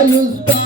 అనివి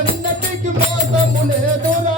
ఎన్నటికి మోసము లేదురా.